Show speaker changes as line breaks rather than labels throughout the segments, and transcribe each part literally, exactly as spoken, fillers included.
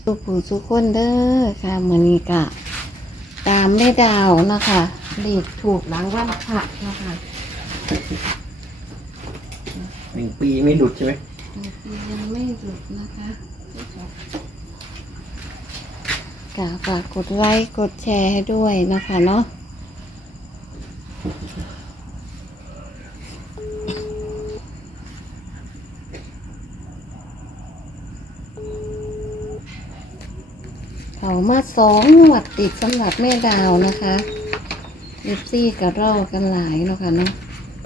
สุขผู้สุขคนเด้อค่ะเหมือนนี้กะตามได้ดาวนะคะเลขถูกหลังวันพระนะคะ
หนึ่งปีไม่หลุดใช่ไหม
ยังไม่หลุดนะคะกะฝากกดไลค์กดแชร์ให้ด้วยนะคะเนาะเขามาสองงวดติดสำหรับแม่ดาวนะคะเอฟซีกับเรากันหลายเนาะค่ะเนาะ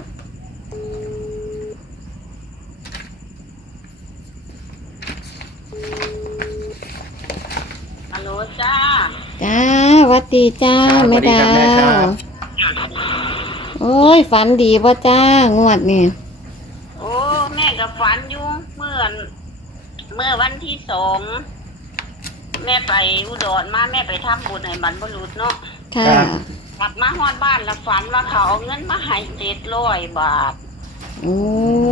ฮัลโหลจ้า
จ้าวัดดีจ้าแม่ดาวโอ้ยฝันดีป่ะจ้างวดนี่
โอ้แม่กับฝันอยู่เมื่อเมื่อวันที่สองแม่ไปอุดรมาแม่ไปทำบุญให้บรรพบุรุษเนาะ
ค่ะ
กลับมาฮอดบ้านแล้วฝันว่าเขาเอาเงินมาให้เจ็ดร้อยบาท
โอ้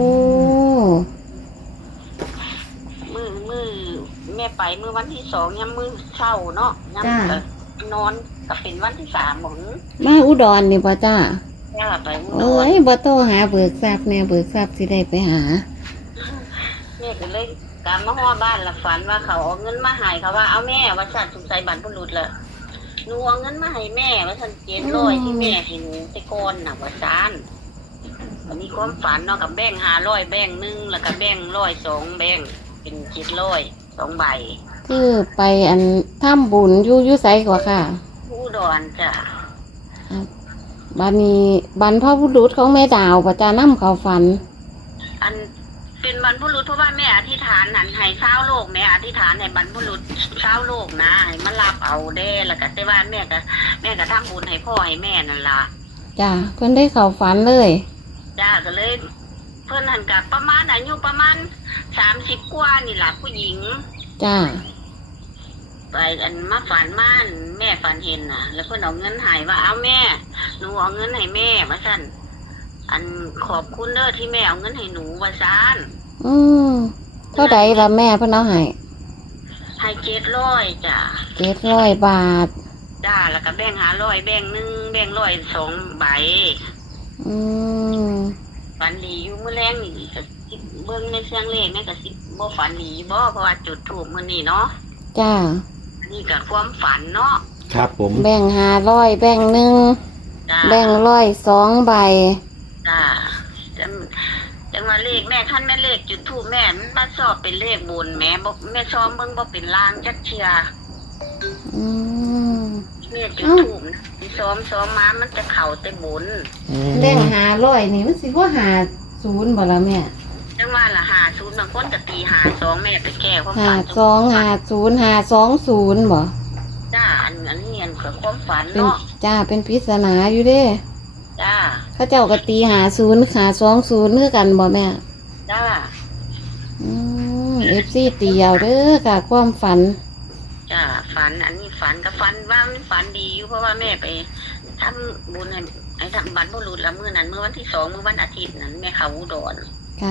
มือมือแม่ไปมือวันที่สองยังมือเช้าเนาะยังนอนก็เป็นวันที่สามหมด
มาอุดรนี่ป่ะจ้า
จ้าไปอุดร
โอ้ยบ่โตหาเบิกทรัพย์แน่เบิกทรัพย์สิได้ไปหา
แม่ก็เลยกลับมาฮอดบ้านแล้วฝันว่าเขาเอาเงินมาให้เขาว่าเอาแม่ว่าฉันสงสัยบรรพบุรุษเลยหนูเอาเงินมาให้แม่ว่าฉันเจ็ดร้อยที่แม่ให้หนูไปก่อนน่ะว่าซันวันนี้ความฝันเนาะกับแบ่งห้าร้อยแบ่งหนึ่งแล้วก็แบ่งร้อยสองแบ่งเป็นเจ็ดร้อยสองใบ
คือไปอันถ้ำบุญอยู่อยู่ไสกว่าค่ะ
ผู้ดอนจ้ะ
บัดนี้บรรพบุรุษของแม่ดาวป่ะจ้านำเขาฝัน
อันเป็นบรรพบุรุษเพราะว่าแม่อธิษฐานหันให้เช้าโลกแม่อธิษฐานให้บรรพบุรุษเช้าโลกนะให้มารับเอาเด้แล้วก็แต่ว่าแม่ก็แม่ก็ทำบุญให้พ่อให้แม่นั่นล่ะ
จ้าเพิ่นได้เขาฝันเลย
จ้าก็เลยเพิ่นหันกับประมาณอายุประมาณสามสิบกว่านี่แหละผู้หญิง
จ้า
ไปอันมาฝันม่านแม่ฝันเห็นน่ะแล้วเพิ่นเอาเงินให้ว่าเอาแม่หนูเอาเงินให้แม่ว่าซั่นอันขอบคุณเด้อที่แม่เอาเงินให้หนูว่าซั่น
อืมเท่าใดล่ะแม่เพิ่นเอาให้
ให้เจ็ดร้อยจ้ะ
เจ็ดร้อยบาท
จ้าแล้วก็แบ่งห้าร้อยแบ่งหนึ่งแบ่งร้อยสองใบ
อืม
ฝันดีอยู่มื้อแรงนี่ก็เบิ่งในเสียงเลขนี่ก็สิบ่ฝันดีบ่เพราะว่าจุดธูปมื้อนี้เนาะ
จ้า
นี่ก็ความฝันเนาะ
ครับผม
แบ่งห้าร้อยแบ่งหนึ่งแบ่งร้อยสองใบ
จ้าจังจังว่าเลขแม่ท่านแม่เลขจุดธูปแม่มันมาสอบเป็นเลขบนแม่บ่แม่ซ้อมเบิ่งบ่เป็นลางจักเที่ย
อืม
แม่จุดธูปที่ซ้อมซ้อมมามันจะเข้าแต่บน
แบ่งห้าร้อยนี่มันสิบ่ห้าศูนย์บ่ล่ะแม่
จังว่าล่ะห้าศูนย์บางคนก็ตีห้าสองแม่ไปแก้ความฝัน
ห้าสอง ห้าศูนย์ ห้าสองศูนย์บ่
จ้าอันอันนี้อันคือความฝันเนาะ
จ้าเป็นปริศนาอยู่เด้
จ้า
เขาเจ้าก็ตีห้าศูนย์ ห้าสองศูนย์คือกันบ่แม่
จ้า
อืม เอฟ ซี ตีเอาเด้อค่ะความฝัน
จ้าฝันอันนี้ฝันก็ฝันว่ามันฝันดีอยู่เพราะว่าแม่ไปทำบุญให้ไอ้ทำบรรพบุรุษละมื้อนั้นเมื่อวันที่สองมื้อวันอาทิตย์นั้นแม่เขาอุดร
ค่ะ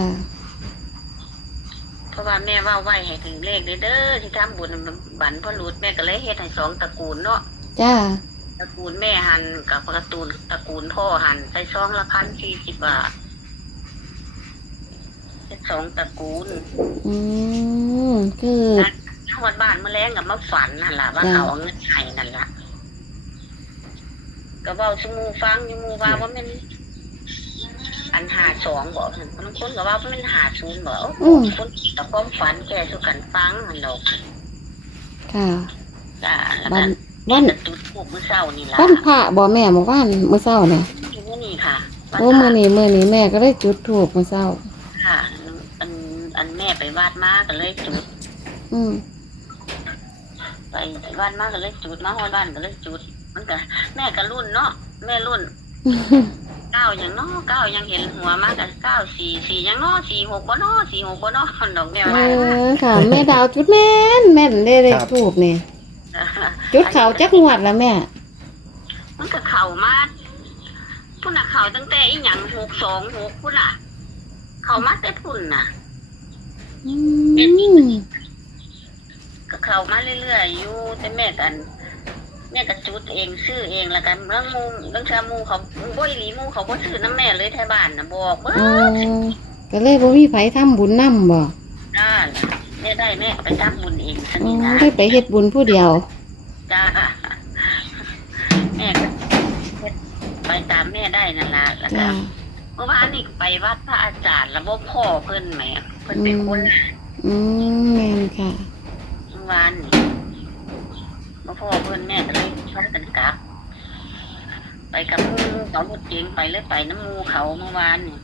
เพราะว่าแม่ว่าไว้ให้ถึงเลขเด้อที่ทำบุญบรรพบุรุษแม่ก็เลยเฮ็ดให้สองตระกูลเนาะ
จ้า
ตระกูลแม่หันกับตระกูลตระกูลพ่อหันใส่ซองละพันสี่สิบบาทเป็นสองตระกูล
อืมคือ
ทอดบ้านเมื่อแรงกับมาฝันนั่นแหละว่าเขาเอาเงินให้นั่นแหละก็บอกสมูฟังยมูว่าว่ามันอันหาสองบอกบางคนก็ว่ามันหาศูนย์บอกคนแต่ความฝันแกสุกันฟังหันดอก
ค่ะ
จ้าแล้วก็วันจุดทูบมื้อเช้านี่ล่ะ
วันพระบ่แม่เมื่อวานมื้อเช้าเนี่ย
มื้อนี้ค่ะ
โอ้มื้อนี้มื้อนี้แม่ก็ได้จุดธูปมื้อเช้า
ค่ะอันอันแม่ไปวาดมาก็เลยจุด
อืม
ไปวาดมาก็เลยจุดมาฮอดบ้านก็เลยจุดมันก็แม่ก็รุ่นเนาะแม่รุ่นเก้าอย่างเนาะเก้ายังเห็นหัวมากกันเก้าสี่สี่ยังเนาะสี่หกบ่เนาะสี่หกบ่เนาะดอกแนว
เออค่ะแม่ดาวจุดแม่นแม่นได้เลยทูบนี่จุดเขาจักงวดแล้วแม่
มันก็เข่ามาพุ่นน่ะเข่าตั้งแต่อีหยังหกสองหกพุ่นน่ะเข่ามาแต่พุ่นน่ะ
อืม
ก็เข้ามาเรื่อยๆอยู่แต่แม่กันแม่ก็จุดเองซื้อเองแล้วกันเรื่องมูเรื่องชามูเขาบ่อีหลีมูเขาบ่ซื้อน้ำแม่เลยแถวบ้านน่ะบอกเบิ
อ๋อ
ด
ก็เลยบ่มีไผทำบุญนำบ่
จ้าแม่ได้แม่ไปทำบุญเองซะ
อ๋
นี่
อ
นะ
ได้ไปเฮ็ดบุญผู้เดียว
จ้าแม่ก็ไปตามแม่ได้นั่นล่ะแล้วก็
จ้า
เมื่อวานนี่ไปวัดพระอาจารย์แล้วบ่พ่อเพิ่นแหมเพิ่นเป็นคน
อืมแม่นค่ะ
เมื่อวานนี่บ่พ่อเพิ่นแม่ก็เลยพากันกลับ ไปกับหมู่เขารถเก๋งไปเลยไปน้ำหมู่เขาเมื่อวานนี่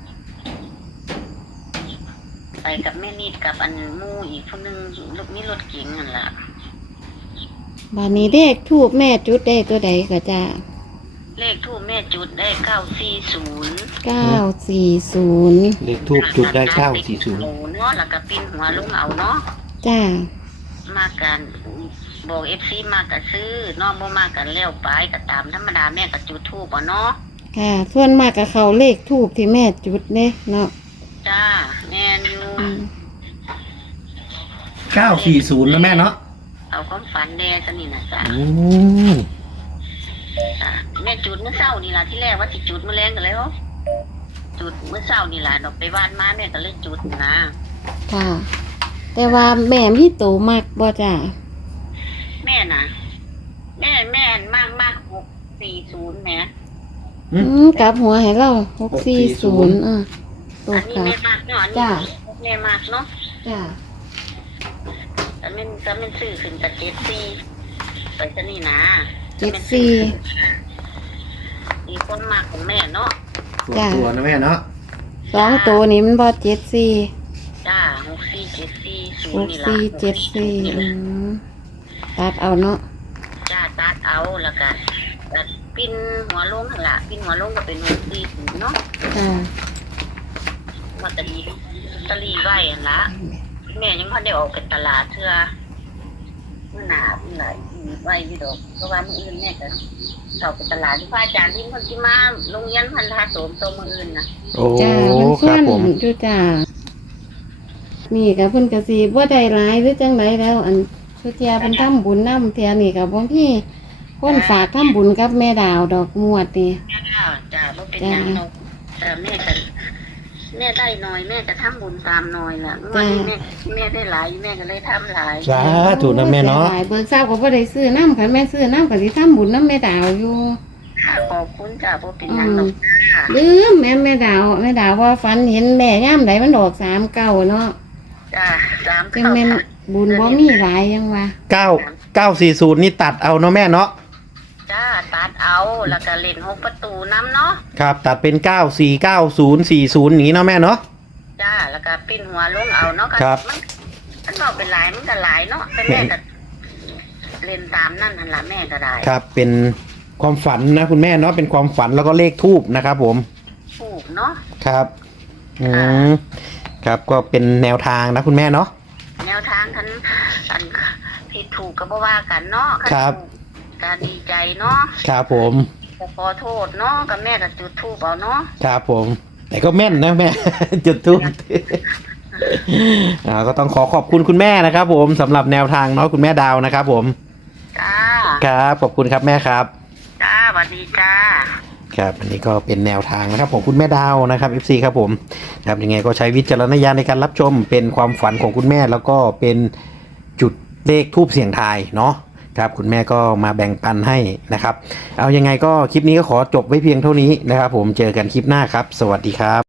ไปกับแม่นิดกับอันหมู่อีกคนนึงลูกมีรถเก๋งนั่นล่ะ
บัดนี้เลขทูปแม่จุดได้ตัวใดก็จ้า
เลขทูปแม่จุดได้เก้าสี่ศูนย์
เก้าสี่ศูนย์
เลขทูบจุดได้เก้าสี่ศูนย์
โอ้เนาะแล้วก็ปิ้นหัวลุงเอาเนาะ
จ้า
มากันบอกเอฟซีมากันซื้อเนอกบ่มากันเลี้ยวไปก็ตามธรรมดาแม่ก็จุดธูปอ่ะเนาะ
ค่ะส่วนมากกับเขาเลขทูบที่แม่จุดเนี่ยเนาะ
จ้าแม่นอยู่
อืม
เก้าสี่ศูนย์นะแม่เนาะ
เอาความฝันแน่ซะนี่นะจ้า
อืม
จ้าแม่จุดเมื่อเช้านี่ล่ะที่แรกว่าสิจุดมื้อแลงกันแล้วจุดเมื่อเช้านี่ล่ะดอกไปบ้านมาแม่ก็เลยจุดนะ
ค่ะ แต่ว่าแม่มีโตมากบ่จ้า
แม่น่ะแม่แม่นมากมากหกสี่ศูนย์แหม
อืมกลับหัวให้เราหกสี่ศูนย์อ่ะโต
อันนี้
กลับ
แม่มากเนาะอัน
จ้า
นี้แม่มากเนาะ
จ้า
แต่แม่นแต่แม่นซื้อขึ้นกับเจ็ดสี่ไปซะนี่นะ
เจ็ดสี่
มีคนมากของแม่เนาะ
ส่วนตัวนะแม่เนาะ
สองตัวนี้มันบ่เจ็ดสี่
จ้าหกสี่เจ็ดสี่ศู
ห
น
ก
ย์นี่ละ
สี่เจ็ดสี่อืมตัดเอาเนาะ
จ้าตัดเอาแล้วก็ตัดปิ้นหัวลงหั่นล่ะปิ้นหัวลงก็เป็นหกสี่ศูนย์เนาะ
จ้า
มาตะลีตะลีไว้หั่นละแม่ยังพอได้ออกไปตลาดเทื่อเมื่อหนาเมื่อไหร่ไว้อยู่ดอกเพราะว่ามื้ออื่นแม่ก็เข้าไปตลาดที่พระอาจารย์ที่คนที่มาโรงเรียนพันธะโสมตัวมื้ออื่นน่ะ
โอ้
จ้ามัน
ค
ส่ว
รับ
น
ผม
อยู่จ้านี่กับเพิ่นกสิบ่ได้หลายหรือจังไดแล้ว อันสุเทียเพิ่นทำบุญนำเทียนี่กับบ่มีคนฝากทำบุญกับแม่ดาวดอกงวดนี่
จ้าจ้าบ่เป็นหยังเนาะแต่แม่ก็แม่ได้น้อยแม่ก็ทำบุญตามน้อยล่ะงวดนี้แม่แม่ได้หลายแม่ก็เลยทำหลาย
สาธุนะแม่เนาะ
หลายเบิกทราบก็บ่ได้ซื้อน้ำคันแม่ซื้อน้ำก็สิทำบุญน้ำแม่ดาวอยู่
ค่ะขอบคุณจ้าบ่เป็นหยังดอกค่ะ
ลืมแม่แม่ดาวแม่ดาวว่าฝันเห็นแม่ย่ามใดมันดอกสามเก้าเนาะ
จ้าสาม
จัง
เข้า
แม่น
ค่ะ
บุญบ่มีหลายยังว่า
เก้าเก้าสี่ศูนย์นี่ตัดเอาเนาะแม่เนาะ
จ้าตัดเอาแล้วก็เล่นหกประตูน้ำเนาะ
ครับ ตัดเป็นเก้าสี่เก้าศูนย์สี่ศูนย์อย่างนี้เนาะแม่เนาะ
จ้าแล้วก็ปิ้นหัวลงเอาเนาะก็
ครับ
มันมันบอกเป็นหลายมันก็หลายเนาะแต่แม่ก็เล่นตามนั่นหั่นล่ะแม่ก็ได้
ครับเป็นความฝันนะคุณแม่เนาะเป็นความฝันแล้วก็เลขทูบนะครับผม
ถูกเนาะ
ครับอืมครับก็เป็นแนวทางนะคุณแม่เนาะ
แนวทางคันอันผิดถูกก็บ่ว่ากันเนาะ
ครับ
ก็ดีใจเนาะ
ครับผม
ก็ขอโทษเนาะก็แม่ก็จุดธูปเอาเนาะ
ครับผม แต่ก็แม่นนะแม่ จุดทูบ อ่าก็ต้องขอขอบคุณคุณแม่นะครับ ผมสำหรับแนวทางเนาะคุณแม่ดาวนะครับ ผม
จ้า
ครับขอบคุณครับแม่ครับ
จ้าสวัสดีจ้า
ครับอันนี้ก็เป็นแนวทางนะครับของคุณแม่ดาวนะครับ เอฟ ซี ครับผมครับยังไงก็ใช้วิจารณญาณในการรับชมเป็นความฝันของคุณแม่แล้วก็เป็นจุดเลขทูบเสียงทายเนาะครับคุณแม่ก็มาแบ่งปันให้นะครับเอายังไงก็คลิปนี้ก็ขอจบไว้เพียงเท่านี้นะครับ ผมเจอกันคลิปหน้าครับ สวัสดีครับ